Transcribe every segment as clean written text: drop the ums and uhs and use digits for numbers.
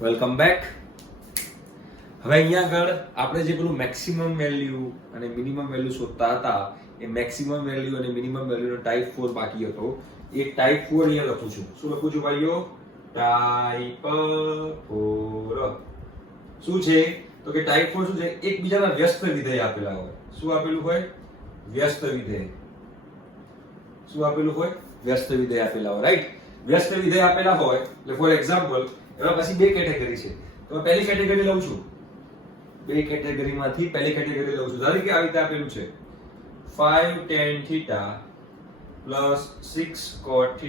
Welcome back. હવે અહીંયા આગળ આપણે જે પેલું મેક્સિમમ વેલ્યુ અને મિનિમમ વેલ્યુ શોધતા હતા એ મેક્સિમમ વેલ્યુ અને મિનિમમ વેલ્યુનો ટાઈપ 4 બાકી હતો. એ ટાઈપ 4 અહીંયા લખું છું. શું લખું છું ભાઈઓ? ટાઈપ 4. શું છે તો કે ટાઈપ 4 શું છે? એકબીજાના વ્યસ્ત વિધેય આપેલા હોય. શું આપેલું હોય? વ્યસ્ત વિધેય. શું આપેલું હોય? વ્યસ્ત વિધેય આપેલા હોય, રાઈટ? વ્યસ્ત વિધેય આપેલા હોય એટલે ફોર એક્ઝામ્પલ એમાં પછી બે કેટેગરી છે. તો પહેલી કેટેગરી લઉં છું. બે કેટેગરીમાંથી પહેલી કેટેગરી લઉં છું. ધારો કે આવી રીતે આપેલું છે 5 tan θ પ્લસ 6 cot θ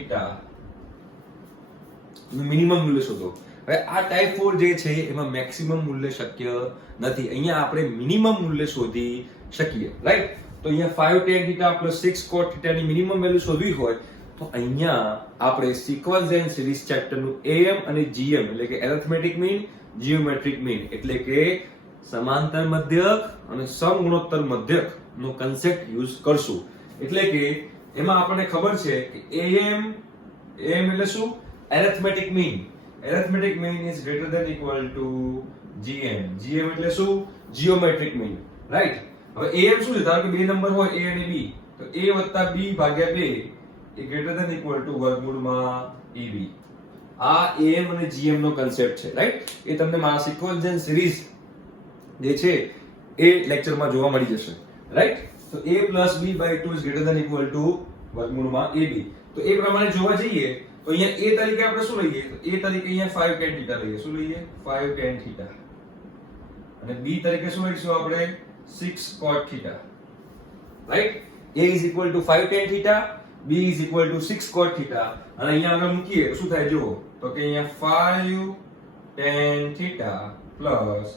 નું મિનિમમ મૂલ્ય શોધો. હવે આ ટાઈપ 4 જે છે એમાં મેક્સિમમ મૂલ્ય શક્ય નથી. અહીંયા આપણે મિનિમમ મૂલ્ય શોધી શકીએ, રાઈટ? તો અહીંયા 5 tan θ પ્લસ 6 cot θ ની મિનિમમ વેલ્યુ શોધવી હોય તો અહીંયા આપણે સિક્વન્સ એન્ડ સિરીઝ ચેપ્ટરનું AM અને GM એટલે કે એરિથમેટિક મીન, જીઓમેટ્રિક મીન એટલે કે સમાંતર મધ્યક અને સમગુણોત્તર મધ્યક નો કન્સેપ્ટ યુઝ કરશું. એટલે કે એમાં આપણને ખબર છે કે AM એટલે શું? Arithmetic mean. Arithmetic mean is greater than equal to GM. GM એટલે શું? Geometric mean, right? હવે AM શું છે? ધારો કે બે નંબર હોય A અને B તો A + B ભાગ્યા 2 એ ગ્રેટર ધેન ઇક્વલ ટુ વર્ગમૂળમાં EB. આ AM અને GM નો કન્સેપ્ટ છે, રાઈટ? એ તમને મારા સિક્વન્સ એન્ડ સિરીઝ જે છે એ લેક્ચરમાં જોવા મળી જશે, રાઈટ? તો A + B/2 is greater than equal to વર્ગમૂળમાં AB. તો એ પ્રમાણે જોવા જઈએ તો અહીંયા A તરીકે આપણે શું લઈએ? તો A તરીકે અહીંયા 5 tan θ લઈએ. શું લઈએ? 5 tan θ. અને B તરીકે શું લઈશું આપણે? 6 cot θ, right? A is equal to 5 tan θ, B is equal to 6 cot θ. અને અહીંયા આગળ મૂકીએ તો શું થાય જુઓ તો કે અહીંયા 5 tan θ plus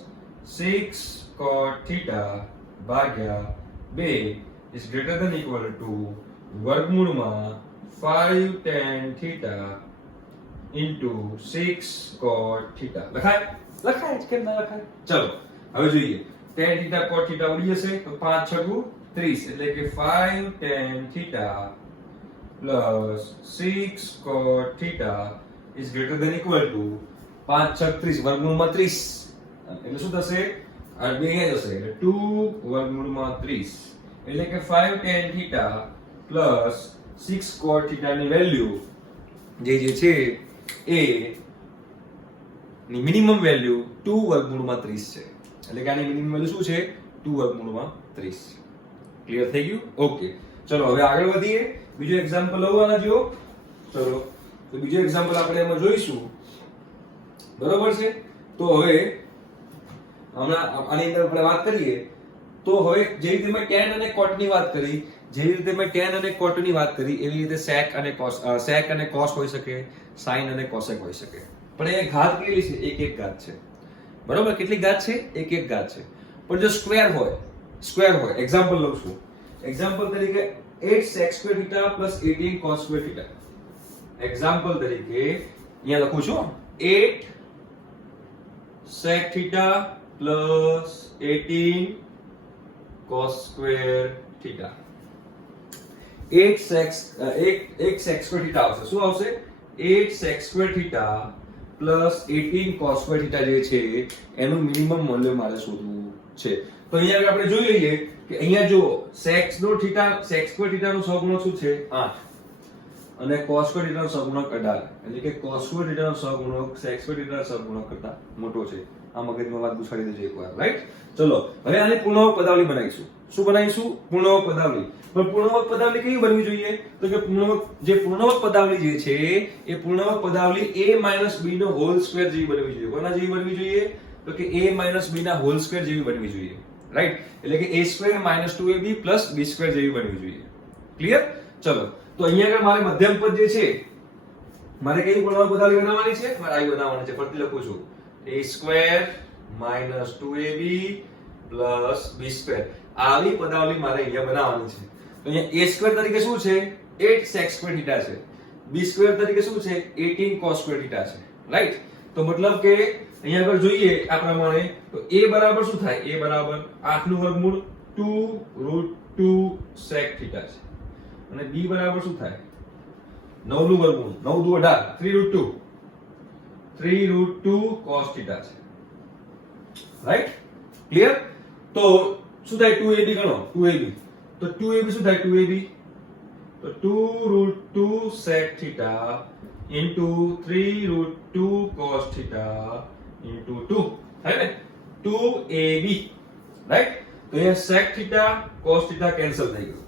6 cot θ ભાગ્યા 2 is greater than equal to વર્ગમૂળમાં 5 tan θ into 6 cot θ. લખાય કેમ ના લખાય? ચલો હવે જોઈએ. tan θ cot θ ઉડી જશે તો 5 છગું 30 એટલે કે 5 tan θ plus 6 cot θ is greater than equal to 5 6 30 વર્ગમૂળમાં 30 એટલે શું થશે? આ બે અહીંયા જશે એટલે 2 વર્ગમૂળમાં 30 એટલે કે 5 tan θ plus 6 cot θ ની વેલ્યુ જે છે એ ની મિનિમમ વેલ્યુ 2 વર્ગમૂળમાં 30 છે. એટલે કે આની મિનિમમ વેલ્યુ શું છે? 2 વર્ગમૂળમાં 30. ક્લિયર થઈ ગયું? ઓકે, ચલો હવે આગળ વધીએ. બીજો એક્ઝામ્પલ લવાના જો. ચલો તો બીજો એક્ઝામ્પલ આપણે એમાં જોઈશું, બરોબર છે? તો હવે હમણાં આની અંદર આપણે વાત કરીએ તો હવે જેવી રીતે મેં tan અને cot ની વાત કરી, જેવી રીતે મેં tan અને cot ની વાત કરી એવી રીતે sec અને cos હોઈ શકે, sin અને cosec હોઈ શકે. પણ એ ઘાત કેટલી છે? એક ઘાત છે, બરોબર? કેટલી ઘાત છે? એક ઘાત છે. પણ જો સ્ક્વેર હોય એક્ઝામ્પલ લઉં છું. એક્ઝામ્પલ તરીકે 8 sec square θ plus 18 cos square θ. Example તરીકે અહીંયા લખું છું 8 sec θ plus 18 cos square θ. 8 sec square θ આવશે. શું આવશે? 8 sec square θ plus 18 cos square θ જે છે એનું મિનિમમ મૂલ્ય મારે શોધવું છે. તો અહીંયા આપણે જોઈ લઈએ કે અહીંયા જો sec square θ નો સહગુણક શું છે? 8 અને cos square θ નો સહગુણક 18 એટલે કે cos square θ નો સહગુણક sec square θ ના સહગુણક કરતા મોટો છે. આ મગજમાં વાત ગુસાડી દેજો એકવાર, રાઈટ? ચલો હવે આની પૂર્ણાંક પદાવલી બનાવીશું. શું બનાવીશું? પૂર્ણાંક પદાવલી. પણ પૂર્ણાંક પદાવલી કેવી બનવી જોઈએ? તો કે પૂર્ણાંક પદાવલી જે છે એ પૂર્ણાંક પદાવલી a - b નો હોલ સ્ક્વેર જેવી બનવી જોઈએ. કોના જેવી બનવી જોઈએ? તો કે a - b ના હોલ સ્ક્વેર જેવી બનવી જોઈએ, રાઈટ? એટલે કે a² - 2ab + b² જેવી બનવી જોઈએ. ક્લિયર? ચલો તો અહીંયા આગળ મારે મધ્યમ પદ જે છે મારે કઈ પૂર્ણાંક પદાવલી બનાવવાની છે? મારે આવી બનાવવાની છે. ફરીથી લખું છું a² - 2ab + b². આવી પદાવલી મારે અહીંયા બનાવવાની છે. તો અહીંયા a² તરીકે શું છે? 8 sec square θ છે. b² તરીકે શું છે? 18 cos square θ છે, રાઈટ? તો મતલબ કે અહીંયા આગળ જોઈએ આ પ્રમાણે તો a બરાબર શું થાય? a બરાબર 8 નું વર્ગમૂળ 2√2 sec θ છે. અને b બરાબર શું થાય? 9 નું વર્ગમૂળ 9 × 2 = 18 3√2 3√2 cos theta છે, રાઈટ? ક્લિયર? તો શું થાય? 2ab ગણો, 2ab. તો 2ab શું થાય? 2ab તો 2√2 sec theta into 3√2 cos theta into 2 થાય ને? 2ab, right? તો અહીંયા sec theta cos theta cancel થઈ ગયું.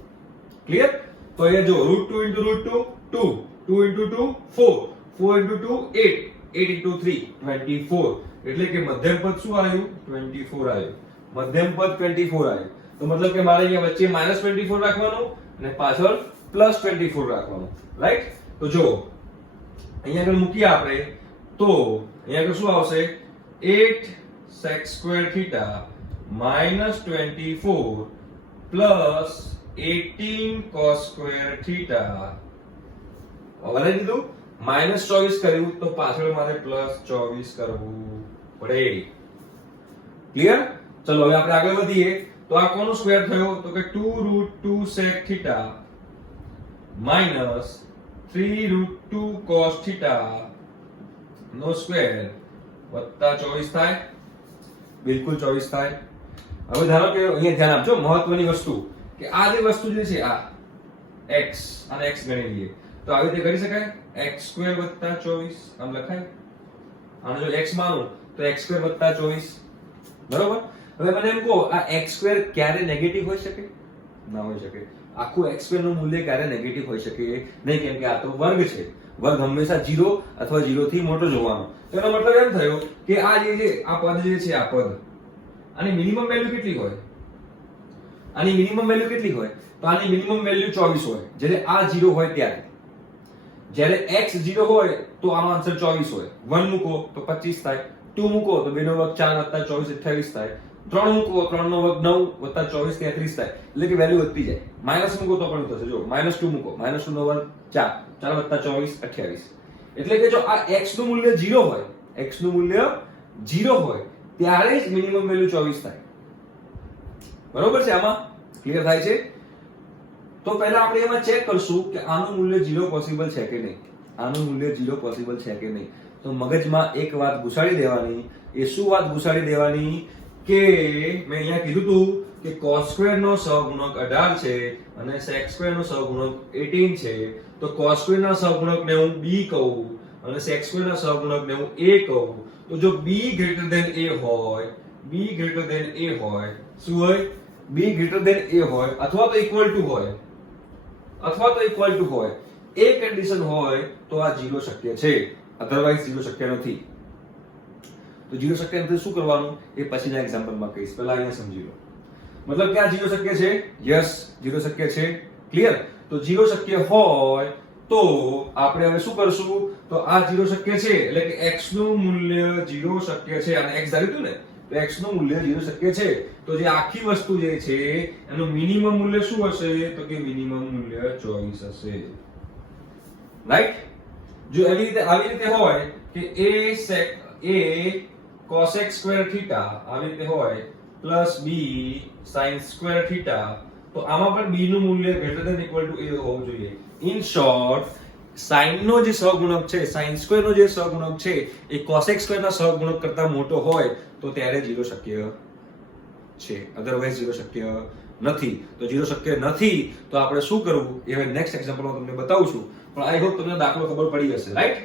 ક્લિયર? તો અહીંયા જો √2 into √2 2, 2 into 2 4, 4 into 2 8, 8 into 3 24. એટલે કે મધ્યમ પદ શું આવ્યું? 24 આવ્યું. મધ્યમ પદ 24 આવ્યું. તો મતલબ કે મારે અહીંયા વચ્ચે -24 રાખવાનું અને પાછળ +24 રાખવાનું, રાઈટ? તો જો અહીંયા આગળ મૂકીએ આપણે તો અહીંયા આગળ શું આવશે? 8 sec square theta -24 plus 18 cos square theta. બનાવી દીધું. -24 કર્યું તો પાછળ મારે +24 કરવું પડે. ક્લિયર? ચલો હવે આપણે આગળ વધીએ. તો આ કોનો સ્ક્વેર થયો? તો કે 2√2 sec theta minus 3√2 cos theta નો સ્ક્વેર વત્તા 24 થાય. બિલકુલ 24 થાય. હવે ધારો કે અહીંયા ધ્યાન આપજો, મહત્વની વસ્તુ કે આ જે વસ્તુ જે છે આ x અને x ગણી લઈએ તો આવી રીતે કરી શકાય. x² + 24 આમ લખાય. આને જો x માનું તો x² + 24, બરોબર? હવે મને એમ કહો, આ x² ક્યારે નેગેટિવ હોઈ શકે? ના હોઈ શકે. આખું x² નું મૂલ્ય ક્યારે નેગેટિવ હોઈ શકે નહીં, કેમ કે આ તો વર્ગ છે. વર્ગ હંમેશા 0 અથવા 0 થી મોટો જોવાનો. તો એનો મતલબ એમ થયો કે આ જે આ પદ જે છે, આ પદ આની મિનિમમ વેલ્યુ કેટલી હોય? આની મિનિમમ વેલ્યુ કેટલી હોય? તો આની મિનિમમ વેલ્યુ 24 હોય જ્યારે આ 0 હોય ત્યારે. જ્યારે x 0 હોય તો આનો આન્સર 24 હોય. 1 મૂકો તો 25 થાય, 2 મૂકો તો 2 નો વર્ગ 4 + 24 28 થાય, 3 મૂકો 3 નો વર્ગ 9 + 24 33 થાય. એટલે કે વેલ્યુ વધતી જાય. માઈનસ મૂકો તો પણ થશે. જો -2 મૂકો, -2 નો વર્ગ 4, 4 + 24 28. એટલે કે જો આ x નું મૂલ્ય 0 હોય, x નું મૂલ્ય 0 હોય ત્યારે જ મિનિમમ વેલ્યુ 24 થાય. બરોબર છે? આમાં ક્લિયર થાય છે? તો પહેલા આપણે એમાં ચેક કરશું કે આનું મૂલ્ય 0 પોસિબલ છે કે નહીં. આનું મૂલ્ય 0 પોસિબલ છે કે નહીં. તો મગજમાં એક વાત ઘુસાડી દેવાની. એ શું વાત ઘુસાડી દેવાની? કે મેં અહીંયા કીધું હતું કે cos² નો સહગુણક 18 છે અને sec² નો સહગુણક 18 છે. તો cos² ના સહગુણકને હું b કહું અને sec² ના સહગુણકને હું a કહું. તો જો b > a હોય, b > a હોય, શું હોય? b > a હોય અથવા તો ઇક્વલ ટુ હોય, એ કન્ડિશન હોય તો આ 0 શક્ય છે. અધરવાઇઝ 0 શક્ય નથી. તો 0 શક્ય નથી શું કરવાનું એ પછીના એક્ઝામ્પલમાં કહીશ. પહેલા અહીંયા સમજી લો. મતલબ કે આ 0 શક્ય છે? યસ, 0 શક્ય છે. ક્લિયર? તો 0 શક્ય હોય તો આપણે હવે શું કરશું? તો આ 0 શક્ય છે એટલે કે x નું મૂલ્ય 0 શક્ય છે. અને x ધાર્યું હતું ને, તો x નું મૂલ્ય 0 શક્ય છે. તો જે આખી વસ્તુ જે છે એનું મિનિમમ મૂલ્ય શું હશે? તો કે મિનિમમ મૂલ્ય 24 હશે. રાઈટ? જો આવી રીતે હોય કે a cos x² θ આવી રીતે હોય + b sin² θ, તો આમાં પણ b નું મૂલ્ય > = a હોવું જોઈએ. ઇન શોર્ટ, sin નો જે સહગુણક છે, sin² નો જે સહગુણક છે એ cos x² ના સહગુણક કરતા મોટો હોય તો ત્યારે 0 શક્ય છે. અધરવાઇઝ 0 શક્ય નથી. તો 0 શક્ય નથી તો આપણે શું કરવું એ હવે નેક્સ્ટ એક્ઝામ્પલમાં તમને બતાવું છું. પણ આઈ હોપ તમને દાખલો ખબર પડી હશે. રાઈટ?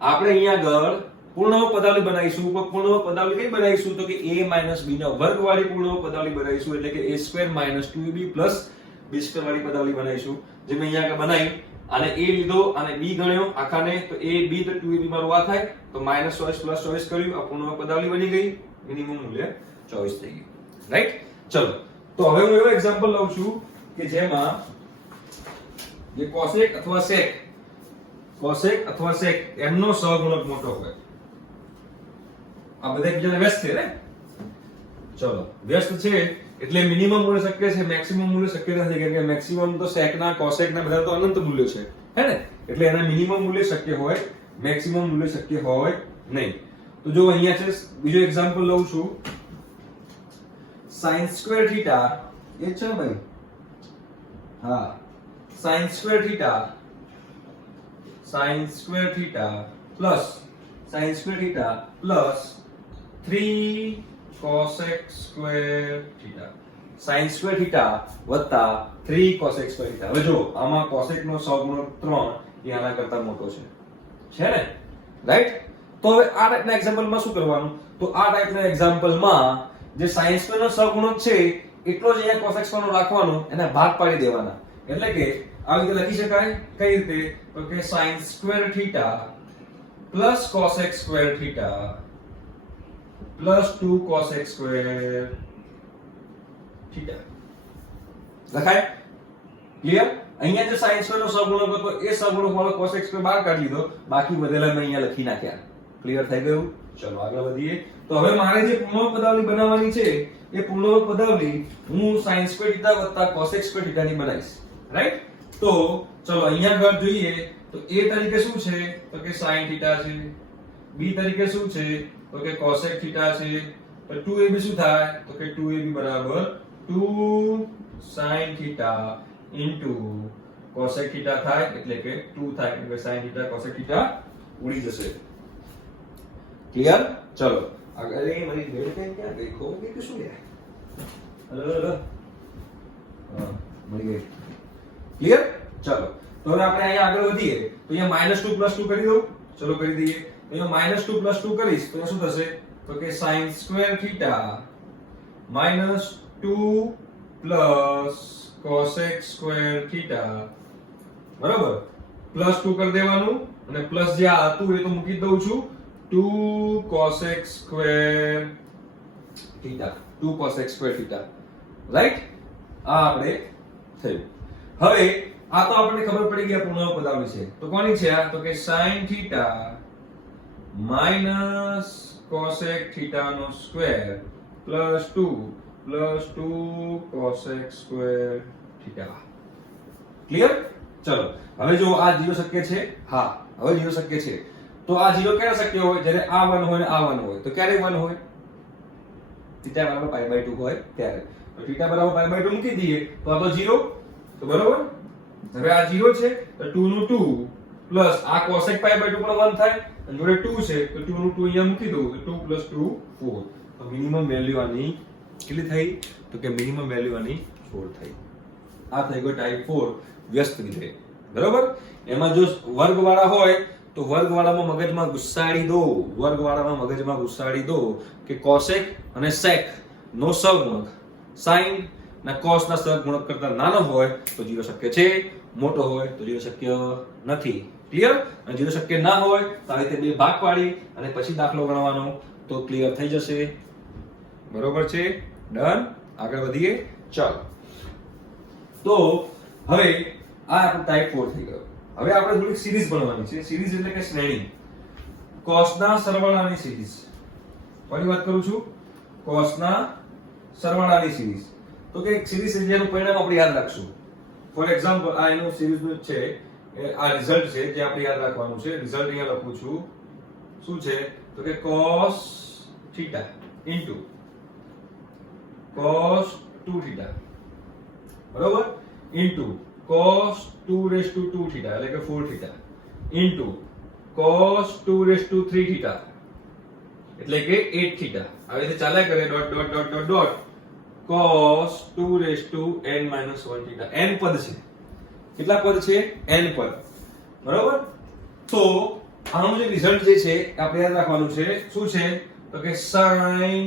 આપણે અહીંયા આગળ પૂર્ણાંક પદાવલી બનાવીશું. પૂર્ણાંક પદાવલી કઈ બનાવીશું? તો કે a - b ના વર્ગ વાળી પૂર્ણાંક પદાવલી બનાવીશું. એટલે કે a² - 2ab + b² વાળી પદાવલી બનાવીશું. જે મેં અહીંયા આગળ બનાવી. આને a લીધો અને b ગણ્યો આખાને, તો a b તો 2ab મારું આ થાય. તો -24 + 24 કર્યું, આ પૂર્ણાંક પદાવલી બની ગઈ. મિનિમમ મૂલ્ય 24 થઈ ગયું. રાઈટ? ચલો, તો હવે હું એવો એક્ઝામ્પલ લઉં છું કે જેમાં જે cosec અથવા sec એમનો સહગુણક મોટો હોય. આ બધા એકબીજાને વ્યસ્ત છે ને? ચલો, વ્યસ્ત છે એટલે મિનિમમ મૂલ્ય શક્ય છે, મેક્સિમમ મૂલ્ય શક્ય નથી. કેમ કે મેક્સિમમ તો sec ના cosec ના બધા તો અનંત મૂલ્ય છે, હે ને? એટલે એના મિનિમમ મૂલ્ય શક્ય હોય, મેક્સિમમ મૂલ્ય શક્ય હોય નહીં. તો જો અહીંયા છે બીજો એક્ઝામ્પલ લઉં છું. sin² θ એ છે ભાઈ, હા, sin² θ plus sin square theta plus 3 cosec square theta, sin square theta વત્તા 3 cosec સ્ક્વેર થીટા. હવે જો આમાં cosec નો સહગુણક 3 એ આના કરતા મોટો છે ને, રાઈટ? તો હવે આ ટાઈપના એક્ઝામ્પલમાં શું કરવાનું? તો આ ટાઈપના એક્ઝામ્પલમાં જે sin સ્ક્વેર નો સહગુણક છે એટલો જ અહીંયા cosec સ્ક્વેર નો રાખવાનો, એને ભાગ પાડી દેવાના. એટલે કે આવી રીતે લખી શકાય કઈ રીતે? તો કે sin square theta plus cosec square theta plus 2 cosec square theta લખાય. ક્લિયર? અહીંયા જે sin સ્ક્વેર નો સહગુણક હતો એ સહગુણક વાળો cosec સ્ક્વેર બહાર કાઢી લીધો, બાકી વધેલા મેં અહીંયા લખી નાખ્યા. ક્લિયર થઈ ગયું? ચલો આગળ વધીએ. તો હવે મારે જે પૂર્ણાંક પદાવલી બનાવવાની છે એ પૂર્ણાંક પદાવલી હું sin સ્ક્વેર થીટા વત્તા cosec સ્ક્વેર થીટા ની બનાવીશ, રાઈટ? તો ચલો અહીંયા આગળ જોઈએ તો a તરીકે શું છે? તો કે sin થીટા છે. b તરીકે શું છે? તો કે cosec થીટા છે. તો 2ab શું થાય? તો કે 2ab બરાબર 2 sin theta into cosec theta થાય, એટલે કે 2 થાય, એટલે sin થીટા cosec થીટા ઉડી જશે. ક્લિયર? ચલો આગળ. અરે મારી બેડ કેમ ક્યાં ગઈ? ખો ગઈ કે શું લે? અરે મળી ગઈ. ક્લિયર? ચલો તો હવે આપણે અહીંયા આગળ વધીએ તો અહીંયા -2 + 2 કરી દો. ચલો કરી દઈએ. તો અહીંયા -2 + 2 કરીશ તો શું થશે? તો કે sin square theta -2 plus cosec square theta, બરાબર? +2 કરી દેવાનું અને પ્લસ જે આ હતું એ તો મૂકી દઉં છું, 2 cosec square theta, 2 cosec square theta, right? આ આપણે થયું. હવે આ તો આપણને ખબર પડી ગઈ પૂર્ણાંક પદાવલી છે. તો કોની છે આ? તો કે sin theta minus cosec theta નો square plus 2 cosec square theta. Clear? ચલો હવે જો આ 0 શક્ય છે. હા, હવે 0 શક્ય છે. તો આ 0 ક્યારે શક્ય હોય? જ્યારે આ 1 હોય ને આ 1 હોય. તો ક્યારે 1 હોય? થીટા બરાબર π/2 હોય ત્યારે. તો થીટા બરાબર π/2 મૂકી દઈએ તો આ તો 0. તો બરાબર, હવે આ 0 છે તો 2 નું 2 પ્લસ આ cosec π/2 પણ 1 થાય અને જોડે 2 છે તો 2 નું 2 અહીંયા મૂકી દઉં તો 2 + 2 4. તો મિનિમમ વેલ્યુ આની કેટલી થઈ? તો કે મિનિમમ વેલ્યુ આની 4 થઈ. આ થઈ ગયો ટાઈપ 4 વ્યસ્ત વિધેય. બરાબર? એમાં જો વર્ગવાળા હોય તો વર્ગવાળામાં મગજમાં ઘુસાડી દો, વર્ગવાળામાં મગજમાં ઘુસાડી દો કે cosec અને sec નો સહગુણક sin ના cos ના સહગુણક કરતા નાનો હોય તો 0 શક્ય છે, મોટો હોય તો 0 શક્ય નથી. ક્લિયર? અને 0 શક્ય ના હોય તો આ રીતે બે ભાગ પાડી અને પછી દાખલો ગણવાનો તો ક્લિયર થઈ જશે. બરોબર છે? ડન. આગળ વધીએ. ચાલો તો હવે આ આપણો ટાઈપ 4 થઈ ગયો. હવે આપણે થોડીક સિરીઝ બનાવવાની છે. સિરીઝ એટલે કે શ્રેણી. cos ના સરવાળાની સિરીઝ. ફરી વાત કરું છું, cos ના સરવાળાની સિરીઝ. તો કે એક સિરીઝ છે જેનું પરિણામ આપણે યાદ રાખશું. ફોર એક્ઝામ્પલ આ એનું સિરીઝનું છે, આ રિઝલ્ટ છે જે આપણે યાદ રાખવાનું છે. રિઝલ્ટ અહીંયા લખું છું. શું છે? તો કે cos theta into cos 2 theta, બરોબર, ઇન્ટુ cos 2 થીટા એટલે કે 4 થીટા ઇન્ટુ cos 2 3 થીટા એટલે કે 8 થીટા. આવી રીતે ચાલ્યા કરે dot dot dot dot dot cos 2 n - 1 theta. n પદ છે. કેટલા પદ છે? n પદ. બરોબર? તો આનું જે રિઝલ્ટ જે છે આપણે યાદ રાખવાનું છે. શું છે? તો કે sin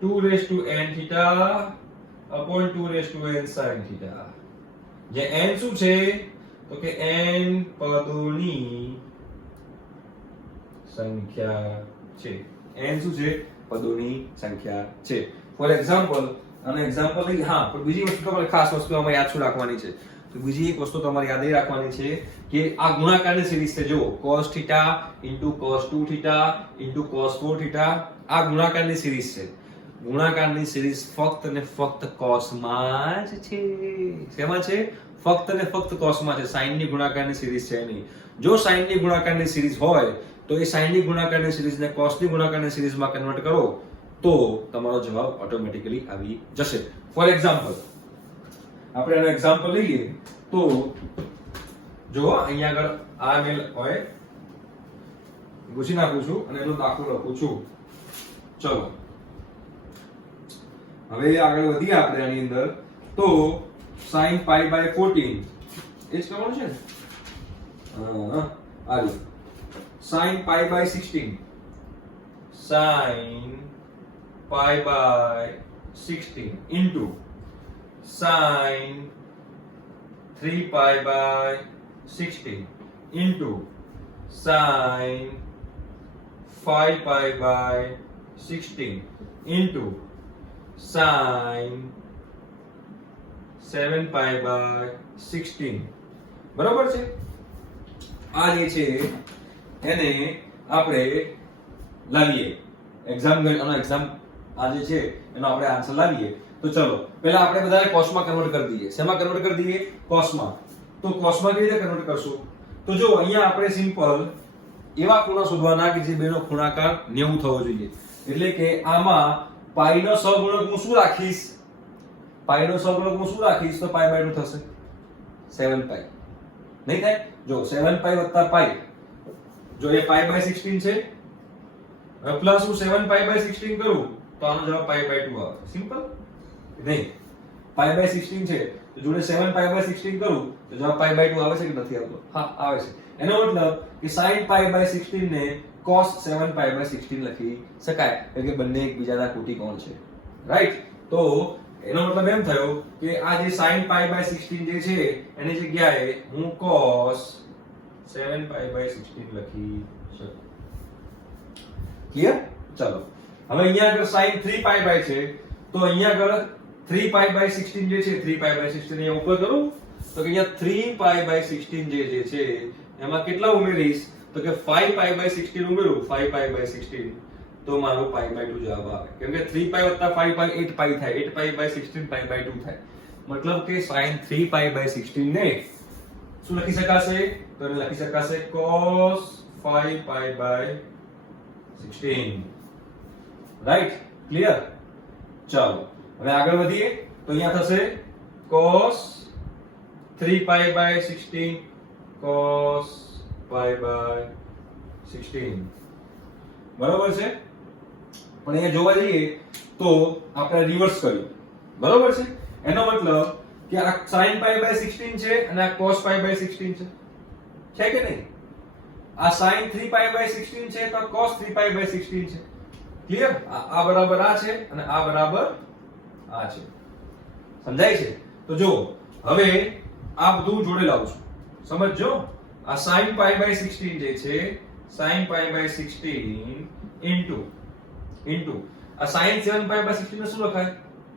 2 n theta upon 2 n sin theta. જે n શું છે? તો કે n પદોની સંખ્યા છે. n શું છે? પદોની સંખ્યા છે. ફોર એક્ઝામ્પલ અને એક્ઝામ્પલ લઈ. હા, પણ બીજી વસ્તુ તમારે ખાસ વસ્તુ આમાં યાદ શું રાખવાની છે? તો બીજી એક વસ્તુ તમારે યાદ રાખવાની છે કે આ ગુણાકારની સિરીઝ છે. જુઓ, cos theta cos 2 theta cos 4 theta આ ગુણાકારની સિરીઝ છે. ગુણાકારની સિરીઝ ફક્ત ને ફક્ત cos માં જ છે. શેમાં છે? ફક્ત ને ફક્ત cos માં છે. sin ની ગુણાકારની સિરીઝ છે નહીં. જો sin ની ગુણાકારની સિરીઝ હોય તો એ sin ની ગુણાકારની સિરીઝને cos ની ગુણાકારની સિરીઝમાં કન્વર્ટ કરો તો તમારો જવાબ ઓટોમેટિકલી આવી જશે. ફોર એક્ઝામ્પલ આપણે આનો એક્ઝામ્પલ લઈએ તો જો અહીંયા આગળ આ મેલ હોય પૂછી નાખું છું અને એનો દાખલો લખું છું. ચલો હવે આગળ વધીએ આપણે આની અંદર. તો sin pi by 14 એ જ કરવાનું છે ને. આ લો sin pi by 16 sin pi by 16 into sin 3 pi by 16 into sin 5 pi by 16 into sin 7 pi by 16. બરાબર છે. આ જે છે એને આપણે લાવીએ એક્ઝામ આ જે છે એનો આપણે આન્સર લાવીએ. તો ચલો પહેલા આપણે બધાને કોસમાં કન્વર્ટ કરી દઈએ. શેમાં કન્વર્ટ કરી દઈએ? કોસમાં. તો કોસમાં કેવી રીતે કન્વર્ટ કરશું? તો જો અહીંયા આપણે સિમ્પલ એવા ખૂણા શોધવાના કે જે બેનો ખૂણાકાર 90 થવો જોઈએ. એટલે કે આમાં પાઈ નો સહગુણક હું શું રાખીશ? પાઈ નો સહગુણક હું શું રાખીશ? તો પાઈ બાય 2 થશે. 7 પાઈ નહીં થાય? જો 7 પાઈ વત્તા પાઈ, જો એ પાઈ બાય 16 છે, હવે પ્લસ હું 7 પાઈ બાય 16 કરું તો આનો જવાબ પાઈ બાય 2 આવે. સિમ્પલ નહીં? પાઈ બાય 16 છે તો જોડે 7 પાઈ બાય 16 કરું તો જવાબ પાઈ બાય 2 આવે છે કે નથી આવતો? હા આવે છે. એનો મતલબ કે sin પાઈ બાય 16 ને cos 7 પાઈ બાય 16 લખી શકાય, એટલે કે બંને એકબીજાના કોટી કોણ છે. રાઈટ? તો એનો મતલબ એમ થયો કે આ જે sin પાઈ બાય 16 જે છે એની જગ્યાએ હું cos 7 પાઈ બાય 16 લખી શકું. ક્લિયર? ચલો હવે અહીંયા આગળ sin 3 પાઈ બાય છે તો અહીંયા આગળ 3 પાઈ બાય 16 જે છે 3 પાઈ બાય 16 અહીંયા ઉપર કરું તો કે અહીંયા 3 પાઈ બાય 16 જે છે એમાં કેટલા ઉમેરીશ? તો કે 5 પાઈ બાય 16 ઉમેરું 5 પાઈ બાય 16 તો મારો પાઈ બાય 2 જવાબ આવે. કેમ કે 3 પાઈ વત્તા 5 પાઈ 8 પાઈ થાય. 8 પાઈ બાય 16 પાઈ બાય 2 થાય. મતલબ કે sin 3 પાઈ બાય 16 ને શું લખી શકાશે? તો એને લખી શકાશે cos 5 pi by 16. Right? Clear? ચાલો હવે આગળ વધીએ તો અહીંયા થશે cos 3 pi by 16 cos pi by 16. બરોબર છે? પણ અહીંયા જોવા જઈએ તો આપણે રિવર્સ કર્યું. બરોબર છે? એનો મતલબ કે આ sin પાઈ બાય 16 છે અને આ cos પાઈ બાય 16 છે. છે કે નહીં? આ sin 3 પાઈ બાય 16 છે તો cos 3 પાઈ બાય 16 છે. ક્લિયર? આ બરાબર આ છે અને આ બરાબર આ છે. સમજાય છે? તો જો હવે આ બધું જોડે લાવું છું. સમજજો. આ sin પાઈ બાય 16 જે છે sin પાઈ બાય 16 ઇન્ટુ આ sin 7 પાઈ બાય 16 ને શું લખાય?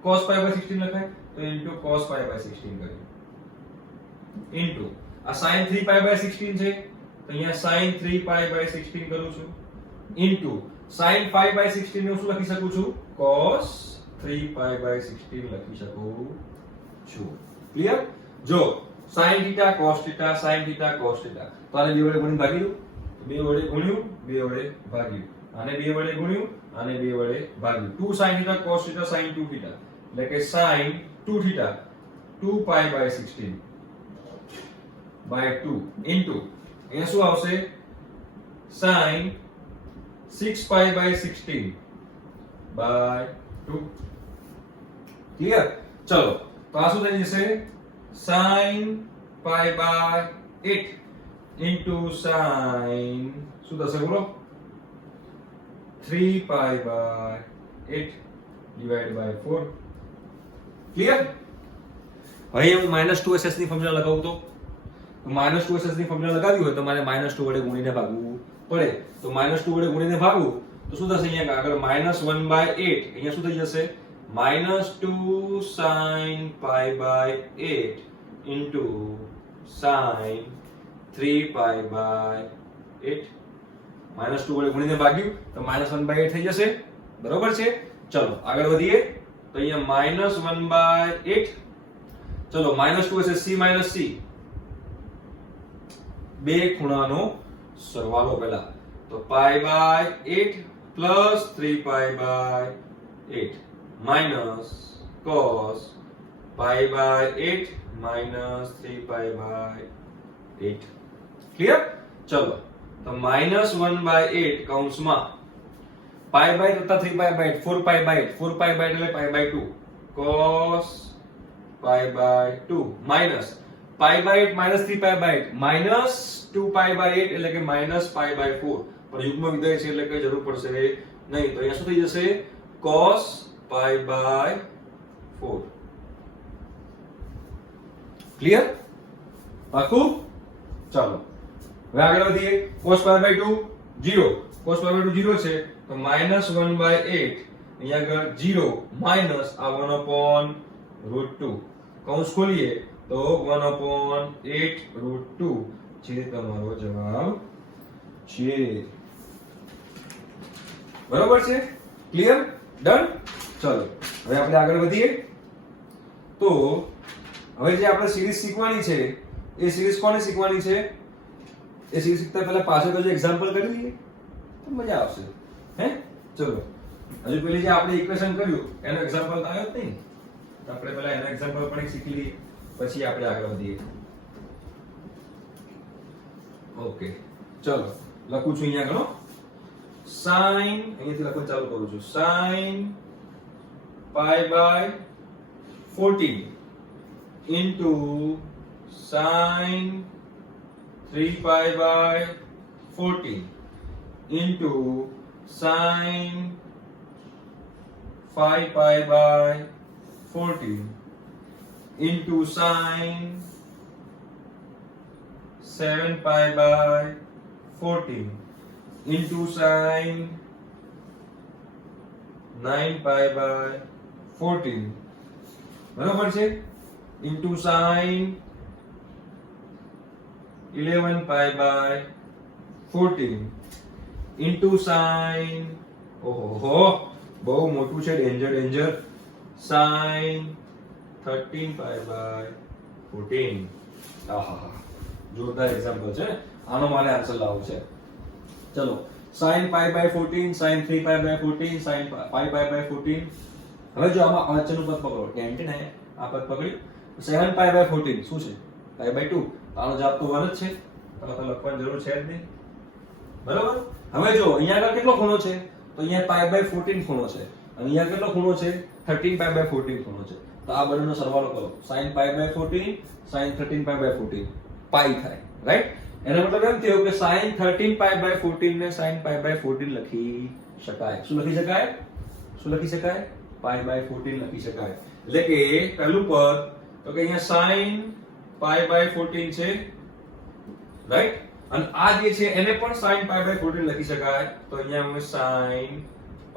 cos પાઈ બાય 16 લખાય. તો ઇન્ટુ cos પાઈ બાય 16 કર્યું ઇન્ટુ આ sin 3 પાઈ બાય 16 છે તો અહીંયા sin 3 પાઈ બાય 16 કરું છું ઇન્ટુ sin 5 બાય 16 ને શું લખી શકું છું? cos 3 પાઈ બાય 16 લખી શકું છું. ક્લિયર? જો sin θ cos θ sin θ cos θ તો આને બે વડે ગુણીને ભાગી દો. બે વડે ગુણ્યું બે વડે ભાગ્યું. આને બે વડે ગુણ્યું આને બે વડે ભાગ્યું. 2 sin θ cos θ sin 2 θ એટલે કે sin 2 θ 2 pi by 16 by 2 into અહીંયા શું આવશે? sin 6 pi by 16 by 2. Clear? ચલો તો આ શું થઈ જશે? sin pi by 8 into sin શું થશે બોલો? 3 pi by 8 divide by 4. Clear? હવે હું -2ss ની ફોર્મ્યુલા લગાવું તો -2ss ની ફોર્મ્યુલા લગાવી હોય તો મારે -2 વડે ગુણીને ભાગવું પડે. તો -2 વડે ગુણીને ભાગવું તો શું થશે? અહીંયા આગળ -1/8 અહીંયા શું થઈ જશે? -2 sin pi by 8 into sin 3 pi by 8 -2 વડે ગુણીને ભાગ્યું તો -1/8 થઈ જશે. બરોબર છે? ચલો આગળ વધીએ તો અહીંયા -1/8 ચલો -2 હશે c - c બે ખૂણાનો સરવાળો પહેલા તો pi by 8 plus 3 pi by 8 minus cos pi by 8 minus 3 pi by 8. Clear? ચલો તો તો -1/8 કૌંસમાં પાઈ બાય તથા 3 pi by 4 pi by 4 pi by એટલે pi by 2 cos pi by 2 minus pi by 8 minus 3 pi by 8 minus 2 pi by 8 એટલે કે minus pi by 4 પણ યુગ્મ વિધેય છે એટલે કઈ જરૂર પડશે નહીં. તો અહીંયા શું થઈ જશે cos પાઈ બાય 4. ક્લિયર? પાકું? ચાલો હવે આગળ વધીએ. cos pi by 2 0, cos pi by 2 0 છે તો -1/8 અહીંયા આગળ 0 માઈનસ આ 1/√2 કૌંસ ખોલીએ તો 1/8√2 જે તમારો જવાબ છે. બરોબર છે? ક્લિયર? ડન? ચલો હવે આપણે આગળ વધીએ. તો હવે જે આપણે સિરીઝ શીખવાની છે એ સિરીઝ કોને શીખવાની છે? એ સિરીઝ શીખતા પહેલા પાછળ તો જે એક્ઝામ્પલ કરી લઈએ તો મજા આવશે. હે ચલો હજુ પેલી જે આપણે ઇક્વેશન કર્યું એનો એક્ઝામ્પલ તો આવ્યો જ નહીં, તો આપણે પહેલા એનો એક્ઝામ્પલ પણ એક શીખી લઈએ પછી આપણે આગળ વધીએ. ઓકે ચલો લખું છું અહીંયા ગણો sin અહીંયાથી લખવાનું ચાલુ કરું છું sin pi by 14 into sin 3 pi by 14 into sin 5 pi by 14 into sin 7 pi by 14 into sin 9 pi by 14 બરાબર છે into sin 11 pi by 14 into sin ઓહો બહુ મોટું છે ડેન્જર sin 13 પાઈ બાય 14. આહા જોરદાર એક્ઝામ્પલ છે. આનો મારે આન્સર લાવવો છે. ચલો sin pi by 14 sin 3 pi by 14 sin 5 pi by 14. હવે જો આમાં વચ્ચેનું પદ પકડો tan છે ને આ પદ પકડ્યું 7 પાઈ બાય 14 શું છે પાઈ બાય 2 તો આનો જવાબ તો 1 જ છે, તો લખવાની જરૂર છે જ નહીં. બરાબર? હવે જો અહીંયા આગળ કેટલો ખૂણો છે તો અહીંયા પાઈ બાય 14 ખૂણો છે અને અહીંયા કેટલો ખૂણો છે 13 પાઈ બાય 14 ખૂણો છે. તો આ બંનેનો સરવાળો કરો sin pi by 14 sin 13 pi by 14 pi થાય. રાઈટ? એનો મતલબ એમ થયો કે sin 13 પાઈ બાય 14 ને sin પાઈ બાય 14 લખી શકાય. શું લખી શકાય? શું લખી શકાય? પાઈ બાય 14 લખી શકાય. એટલે કે પહેલું પદ તો કે અહીંયા sin પાઈ બાય 14 છે, રાઈટ? અને આ જે છે એને પણ sin પાઈ બાય 14 લખી શકાય. તો અહીંયા અમે sin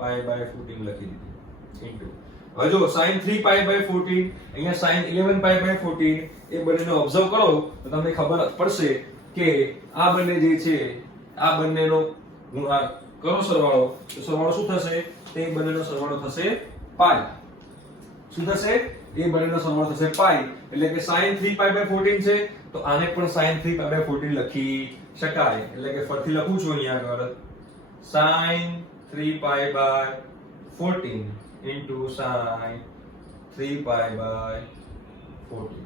પાઈ બાય 14 લખી દીધી ઇન્ટુ હવે જો sin 3 પાઈ બાય 14 અહીંયા sin 11 પાઈ બાય 14 એ બંનેનો ઓબ્ઝર્વ કરો તો તમને ખબર પડશે કે આ બંને જે છે આ બંનેનો કરો સરવાળો તો સરવાળો શું થશે? તે બંનેનો સરવાળો થશે પાઈ. શું થશે? એ બંનેનો સરવાળો થશે પાઈ. એટલે કે sin 3 પાઈ બાય 14 છે તો આને પણ sin 3 પાઈ બાય 14 લખી શકાય. એટલે કે ફરીથી લખું છું અહીંયા આગળ sin 3 pi by 14 into sin 3 pi by 14.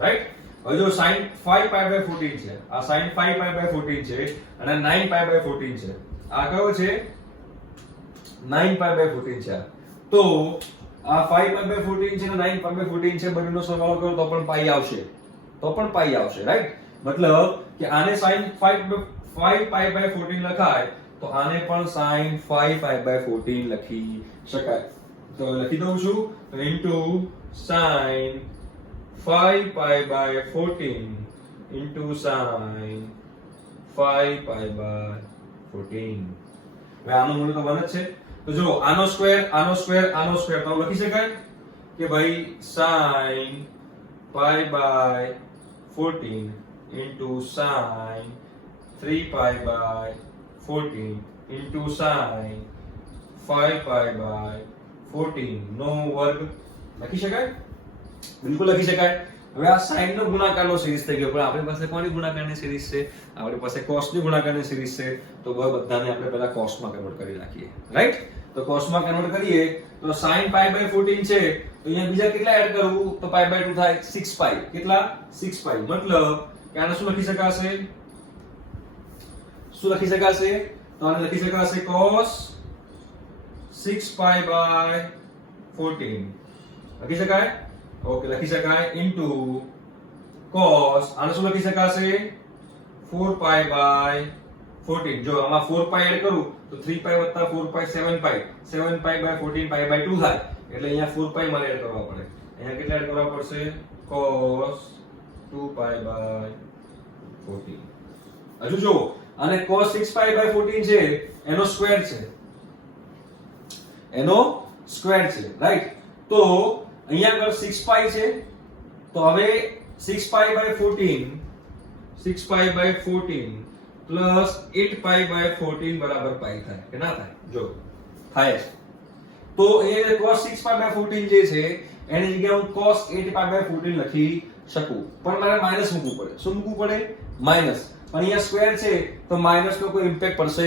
Right? હવે જો sin 5 પાઈ બાય 14 છે, આ sin 5 પાઈ બાય 14 છે અને 9 પાઈ બાય 14 છે. આ કયો છે? 9 પાઈ બાય 14 છે. તો આ 5 પાઈ બાય 14 છે અને 9 પાઈ બાય 14 છે, બંનેનો સરવાળો કરો તો પણ પાઈ આવશે. રાઈટ? મતલબ કે આને sin 5 પાઈ બાય 14 લખાય તો આને પણ sin 5 પાઈ બાય 14 લખી શકાય. તો લખી દઉં છું તો into sin 5 pi by 14 into sin 5 pi by 14. હવે આનું મૂલ્ય તો 1 જ છે. તો જો આનો સ્ક્વેર તો લખી શકાય કે ભાઈ sin pi by 14 into sin 3 pi by 14 into sin 5 pi by 14 નો વર્ગ લખી શકાય? બિલકુલ લખી શકાય. હવે આ sin નો ગુણાકારનો સિરીઝ થઈ ગયો, પણ આપણી પાસે કોની ગુણાકારની સિરીઝ છે? આપણી પાસે cos ની ગુણાકારની સિરીઝ છે. તો બધાને આપણે પહેલા cos માં કન્વર્ટ કરી નાખીએ. રાઈટ? તો cos માં કન્વર્ટ કરીએ તો sin પાઈ બાય 14 છે તો અહીંયા બીજા કેટલા એડ કરવું તો પાઈ બાય 2 થાય 6 પાઈ. કેટલા? 6 પાઈ. મતલબ કે આને શું લખી શકાશે? શું લખી શકાશે? તો આને લખી શકાશે cos 6 pi by 14 લખી શકાય? ઓકે, લખી શકાય ઇન્ટુ cos આને શું લખી શકાશે? 4 pi by 14. જો આમાં 4 pi એડ કરું તો 3 pi વત્તા 4 pi 7 pi 7 pi by 14 pi by 2 થાય એટલે અહીંયા 4 pi મારે એડ કરવા પડે. અહીંયા કેટલા એડ કરવા પડશે? cos 2 pi by 14. હજુ જો અને cos 6 pi by 14 છે એનો સ્ક્વેર છે, એનો સ્ક્વેર છે, રાઈટ? તો અહીંયા આગળ 6 pi છે તો હવે 6 pi by 14 6 pi by 14 plus 8 pi by 14 બરાબર pi થાય કે ના થાય? જો થાય છે. તો એ cos 6 pi by 14 જે છે એની જગ્યાએ હું cos 8 pi by 14 લખી શકું, પણ મારે માઈનસ મૂકવું પડે. શું મૂકવું પડે? માઈનસ. પણ અહીંયા સ્ક્વેર છે તો માઈનસ નો કોઈ ઇમ્પેક્ટ પડશે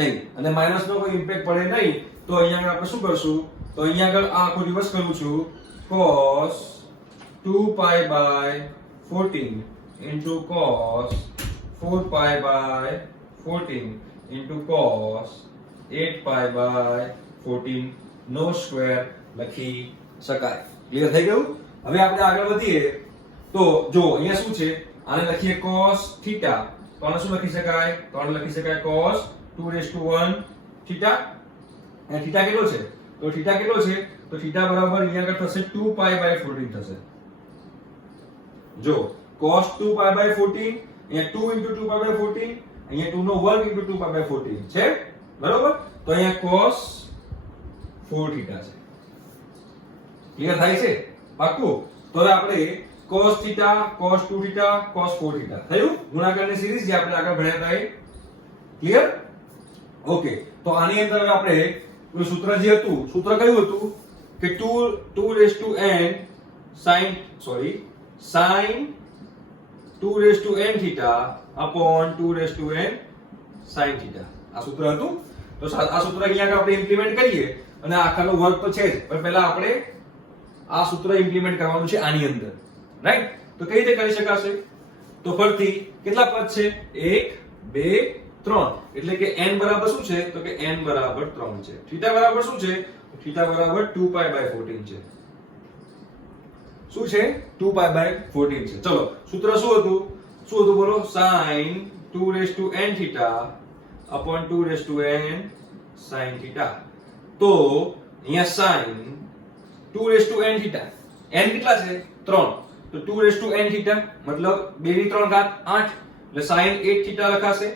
નહીં, અને માઈનસ નો કોઈ ઇમ્પેક્ટ પડે નહીં તો અહીંયા આગળ આપણે શું કરશું? તો અહીંયા આગળ આ આખું રિવર્સ કરું છું, cos 2 pi by 14 into cos 4 pi by 14 into cos 8 pi by 14 no square લખી શકાય. ક્લિયર થઈ ગયું? હવે આપણે આગળ વધીએ તો જો અહીંયા શું છે, આને લખીએ cos થીટા, તો આને શું લખી શકાય? તો આને લખી શકાય cos 2 થીટા. અને થીટા કેટલો છે? તો થીટા કેટલો છે? તો થીટા બરાબર અહીંયા આગળ થશે 2 pi by 14 થશે. જો cos 2 pi by 14 અહીંયા 2 into 2 pi by 14, અહીંયા 2 નો વર્ગ into 2 pi by 14 છે, બરોબર? તો અહીંયા cos 4 થીટા છે. ક્લિયર થાય છે? પાક્કું? તો હવે આપણે cos theta, cos 2 theta, cos 4 theta થયું ગુણાકારની સિરીઝ જે આપણે આગળ ભણ્યા હતા એ. ક્લિયર? ઓકે, તો આની અંદર આપણે પેલું સૂત્ર જે હતું, સૂત્ર કયું હતું કે 2 raised to n sin 2 raised to n theta upon 2 raised to n sin theta. આ સૂત્ર હતું. તો આ સૂત્ર અહીંયા આગળ આપણે ઇમ્પ્લિમેન્ટ કરીએ અને આખાનો વર્ગ તો છે જ, પણ પહેલા આપણે આ સૂત્ર ઇમ્પ્લિમેન્ટ કરવાનું છે આની અંદર, રાઈટ? તો કઈ રીતે કરી શકાશે? તો ફરીથી કેટલા પદ છે? 1 2 3, એટલે કે n બરાબર શું છે? તો કે n બરાબર 3 છે. થીટા બરાબર શું છે? થીટા બરાબર 2 pi by 14 છે. શું છે? 2 pi by 14 છે. ચલો સૂત્ર શું હતું? શું હતું બોલો? sin 2 raised to n theta upon 2 raised to n sin theta. તો અહીંયા sin 2 raised to n theta, n કેટલા છે? 3. તો 2 raised to n theta મતલબ 2 ની 3 ઘાત 8, એટલે sin 8 theta લખાશે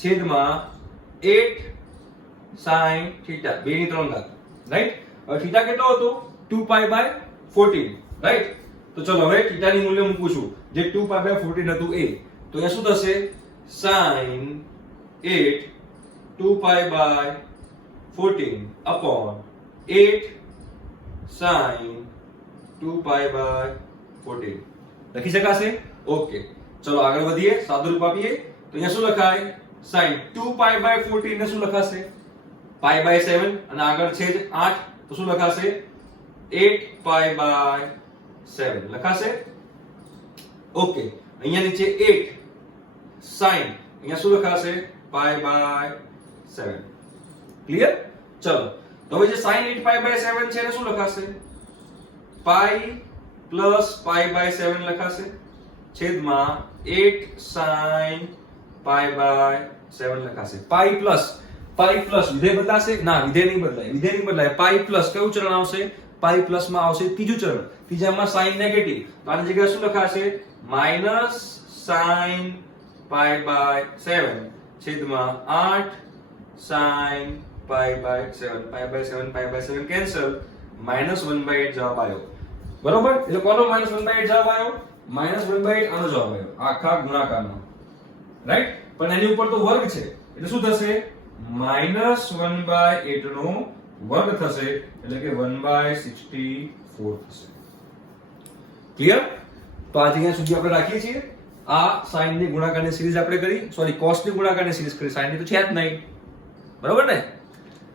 છેદમાં 8 sin theta 2 ની 3 ઘાત, રાઈટ? હવે થીટા કેટલો હતો? 2 pi by 14, રાઈટ? તો ચલો હવે થીટા ની મૂલ્ય મૂકું છું જે 2 pi by 14 હતું એ. તો એ શું થશે? sin 8 2 pi by 14 upon 8 sin 2 pi by 14 લખી શકાશે? ઓકે, ચલો આગળ વધીએ, સાદું રૂપ આપીએ. તો અહીંયા શું લખાય? sin 2 pi by 14 ને શું લખાશે? pi by 7, અને આગળ છે 8 તો શું લખાશે? 8 pi by 7 લખાશે. ઓકે, અહીંયા નીચે 8 sin, અહીંયા શું લખાશે? pi by 7. ક્લિયર? ચલો તો હવે જે sin 8 pi by 7 છે એને શું લખાશે? pi plus pi by 7 લખાશે છેદમાં 8 sin pi by 7 લખાશે. pi plus વિધેય બદલાશે? ના, વિધેય નહીં બદલાય. pi plus કયું ચરણ આવશે? pi plus માં આવશે ત્રીજું ચરણ. ત્રીજામાં sin નેગેટિવ, તો આની જગ્યાએ શું લખાશે? minus sin pi by 7 છેદમાં 8 sin pi by 7. pi by 7 cancel, -1/8 જવાબ આવ્યો. બરોબર? એટલે કોનો -1/8 જવાબ આવ્યો? -1/8 આનો જવાબ આવ્યો આખા ગુણાકારનો, રાઈટ? પણ એની ઉપર તો વર્ગ છે એટલે શું થશે? -1/8 નો વર્ગ થશે, એટલે કે 1/64 થશે. ક્લિયર? તો આ જગ્યા સુધી આપણે રાખીએ છીએ. આ sin ની ગુણાકારની સિરીઝ આપણે કરી, cos ની ગુણાકારની સિરીઝ કરી, sin ની તો છે જ નહીં, બરોબર ને?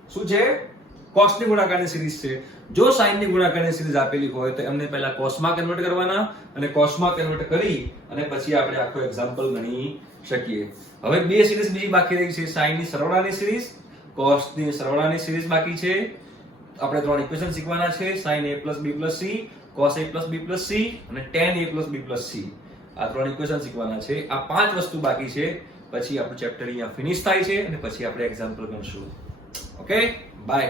શું છે? કોસની ગુણાકારની સિરીઝ છે. જો સાઈનની ગુણાકારની સિરીઝ આપેલી હોય તો એમને પહેલા કોસમાં કન્વર્ટ કરવાના અને કોસમાં કન્વર્ટ કરી અને પછી આપણે આખો એક્ઝામ્પલ ગણી શકીએ. હવે બે સિરીઝ બીજી બાકી રહી છે, સાઈનની સરવાળાની સિરીઝ, કોસની સરવાળાની સિરીઝ બાકી છે. આપણે 3 ઇક્વેશન શીખવાના છે, sin a b c, cos a b c અને tan a b c. આ 3 ઇક્વેશન શીખવાના છે. આ 5 વસ્તુ બાકી છે. પછી આપણું ચેપ્ટર અહીંયા ફિનિશ થાય છે અને પછી આપણે એક્ઝામ્પલ ગણશું. Okay, by.